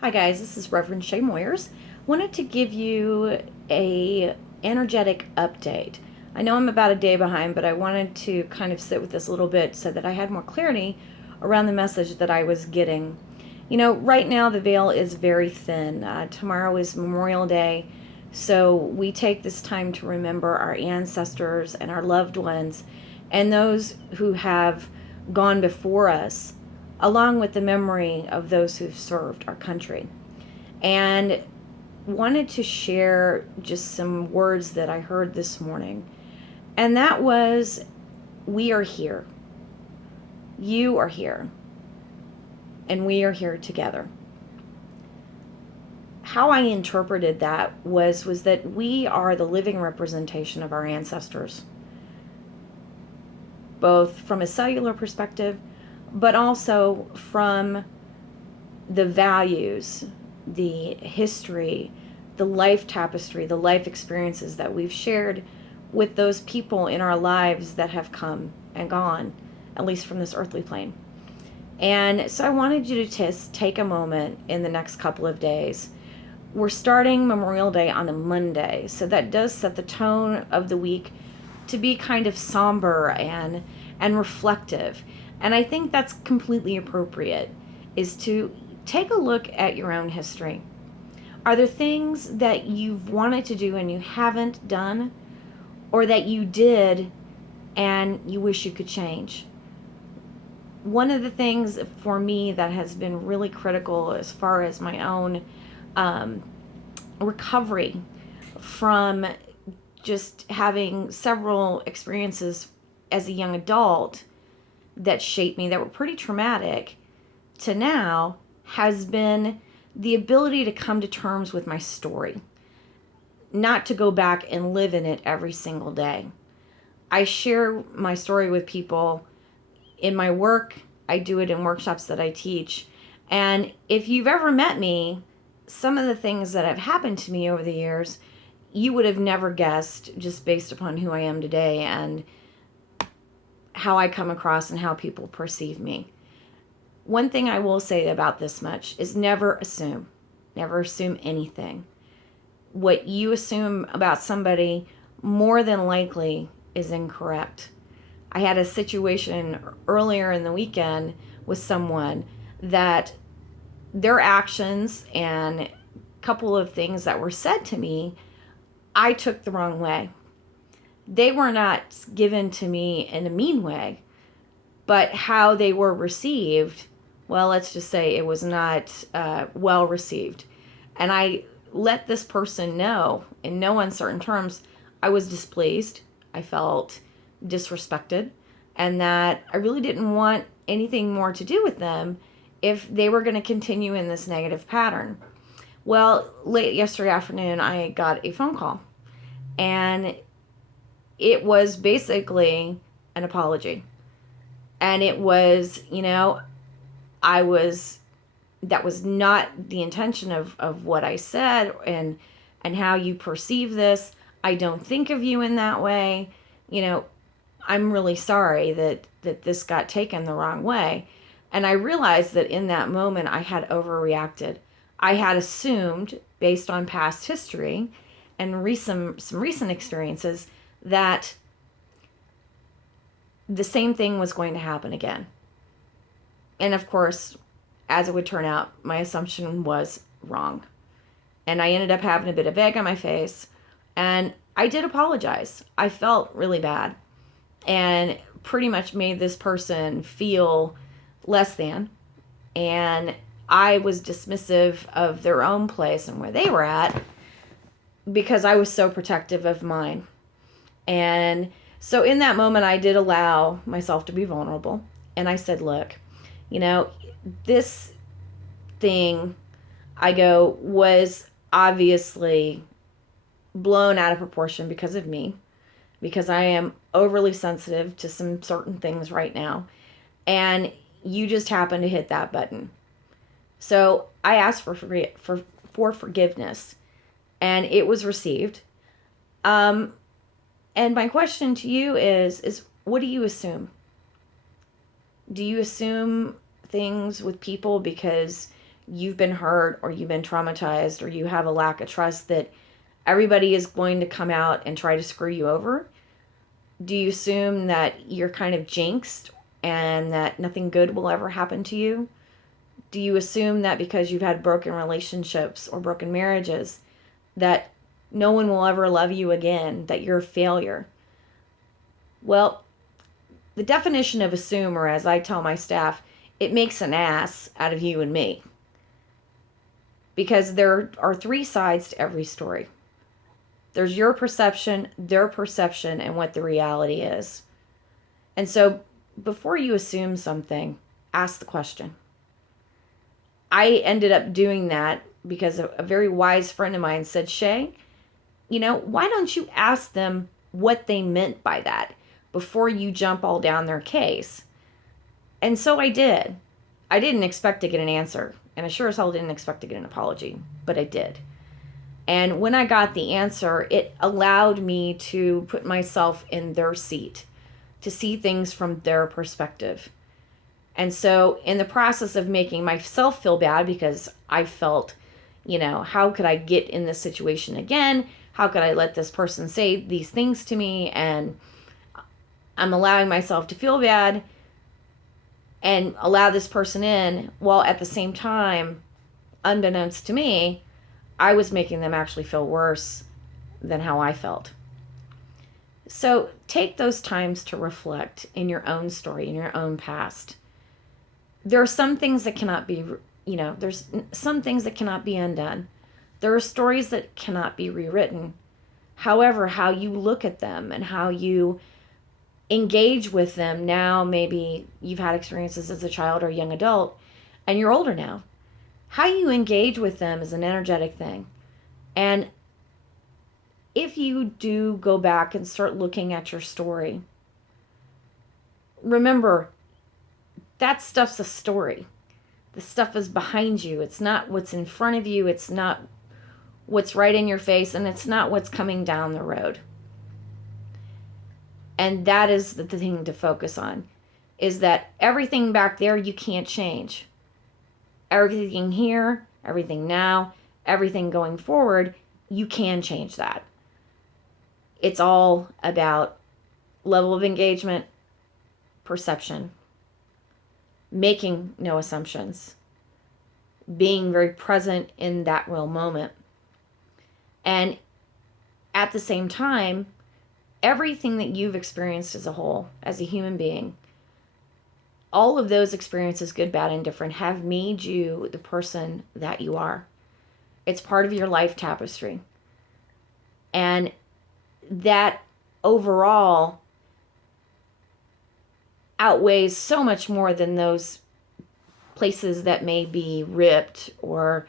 Hi guys, this is Reverend Shay Moyers. Wanted to give you a energetic update. I know I'm about a day behind, but I wanted to kind of sit with this a little bit so that I had more clarity around the message that I was getting. Right now the veil is very thin. Tomorrow is Memorial Day, so we take this time to remember our ancestors and our loved ones and those who have gone before us, along with the memory of those who've served our country. And wanted to share just some words that I heard this morning. And that was, we are here. You are here. And we are here together. How I interpreted that was that we are the living representation of our ancestors, both from a cellular perspective, but also from the values, the history, the life tapestry, the life experiences that we've shared with those people in our lives that have come and gone, at least from this earthly plane. And so I wanted you to just take a moment in the next couple of days. We're starting Memorial Day on a Monday, so that does set the tone of the week to be kind of somber and reflective. And I think that's completely appropriate, is to take a look at your own history. Are there things that you've wanted to do and you haven't done, or that you did and you wish you could change? One of the things for me that has been really critical as far as my own um, recovery from just having several experiences as a young adult that shaped me, that were pretty traumatic, to now has been the ability to come to terms with my story, not to go back and live in it every single day. I share my story with people in my work, I do it in workshops that I teach. And if you've ever met me, some of the things that have happened to me over the years, you would have never guessed, just based upon who I am today and how I come across and how people perceive me. One thing I will say about this much is never assume. Never assume anything. What you assume about somebody more than likely is incorrect. I had a situation earlier in the weekend with someone that their actions and a couple of things that were said to me, I took the wrong way. They were not given to me in a mean way, but how they were received, well, let's just say it was not well received. And I let this person know in no uncertain terms I was displeased, I felt disrespected, and that I really didn't want anything more to do with them if they were going to continue in this negative pattern. Well, late yesterday afternoon, I got a phone call, and it was basically an apology. And it was, I was, that was not the intention of what I said, and how you perceive this. I don't think of you in that way. I'm really sorry that this got taken the wrong way. And I realized that in that moment I had overreacted. I had assumed, based on past history and some recent experiences, that the same thing was going to happen again. And of course, as it would turn out, my assumption was wrong. And I ended up having a bit of egg on my face. And I did apologize. I felt really bad and pretty much made this person feel less than. And I was dismissive of their own place and where they were at because I was so protective of mine. And so in that moment, I did allow myself to be vulnerable. And I said, look, this thing, I go, was obviously blown out of proportion because of me, because I am overly sensitive to some certain things right now. And you just happen to hit that button. So I asked for forgiveness, and it was received. Um, and my question to you is what do you assume? Do you assume things with people because you've been hurt or you've been traumatized or you have a lack of trust that everybody is going to come out and try to screw you over? Do you assume that you're kind of jinxed and that nothing good will ever happen to you? Do you assume that because you've had broken relationships or broken marriages that no one will ever love you again, that you're a failure? Well, the definition of assume, or as I tell my staff, it makes an ass out of you and me. Because there are three sides to every story. There's your perception, their perception, and what the reality is. And so before you assume something, ask the question. I ended up doing that because a very wise friend of mine said, Shay, why don't you ask them what they meant by that before you jump all down their case? And so I did. I didn't expect to get an answer, and I sure as hell didn't expect to get an apology, but I did. And when I got the answer, it allowed me to put myself in their seat, to see things from their perspective. And so in the process of making myself feel bad because I felt, how could I get in this situation again? How could I let this person say these things to me? And I'm allowing myself to feel bad and allow this person in, while at the same time, unbeknownst to me, I was making them actually feel worse than how I felt. So take those times to reflect in your own story, in your own past. There are some things that cannot be, there's some things that cannot be undone. There are stories that cannot be rewritten. However, how you look at them and how you engage with them now, maybe you've had experiences as a child or a young adult, and you're older now. How you engage with them is an energetic thing. And if you do go back and start looking at your story, remember, that stuff's a story. The stuff is behind you. It's not what's in front of you. It's not what's right in your face. And it's not what's coming down the road. And that is the thing to focus on, is that everything back there you can't change. Everything here, everything now, everything going forward, you can change that. It's all about level of engagement, perception, making no assumptions, being very present in that real moment. And at the same time, everything that you've experienced as a whole, as a human being, all of those experiences, good, bad, and different, have made you the person that you are. It's part of your life tapestry. And that overall outweighs so much more than those places that may be ripped or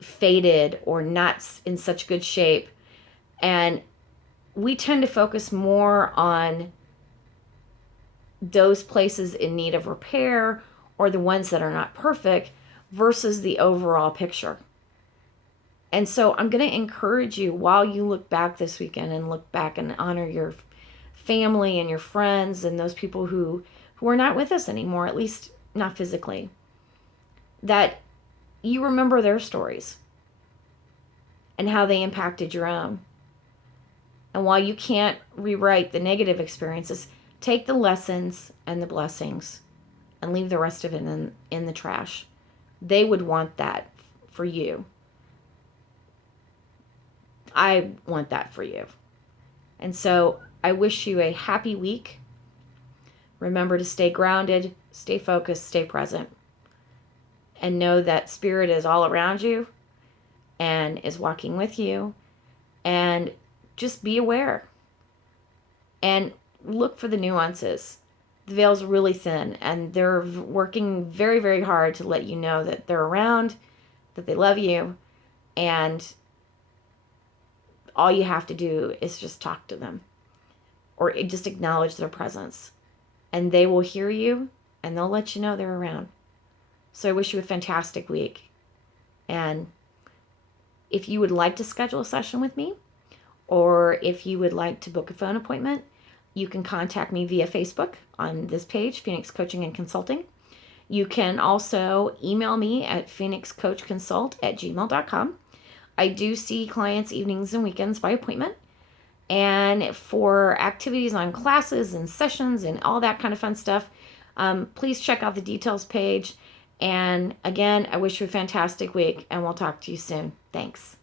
faded or not in such good shape. And we tend to focus more on those places in need of repair or the ones that are not perfect versus the overall picture. And so I'm going to encourage you, while you look back this weekend and look back and honor your family and your friends and those people who are not with us anymore, at least not physically, that you remember their stories and how they impacted your own. And while you can't rewrite the negative experiences, take the lessons and the blessings and leave the rest of it in the trash. They would want that for you. I want that for you. And so I wish you a happy week. Remember to stay grounded, stay focused, stay present. And know that Spirit is all around you and is walking with you. And just be aware. And look for the nuances. The veil's really thin, and they're working very, very hard to let you know that they're around, that they love you, and all you have to do is just talk to them or just acknowledge their presence, and they will hear you and they'll let you know they're around. So I wish you a fantastic week. And if you would like to schedule a session with me, or if you would like to book a phone appointment, you can contact me via Facebook on this page, Phoenix Coaching and Consulting. You can also email me at phoenixcoachconsult@gmail.com. I do see clients evenings and weekends by appointment. And for activities on classes and sessions and all that kind of fun stuff, please check out the details page. And again, I wish you a fantastic week, and we'll talk to you soon. Thanks.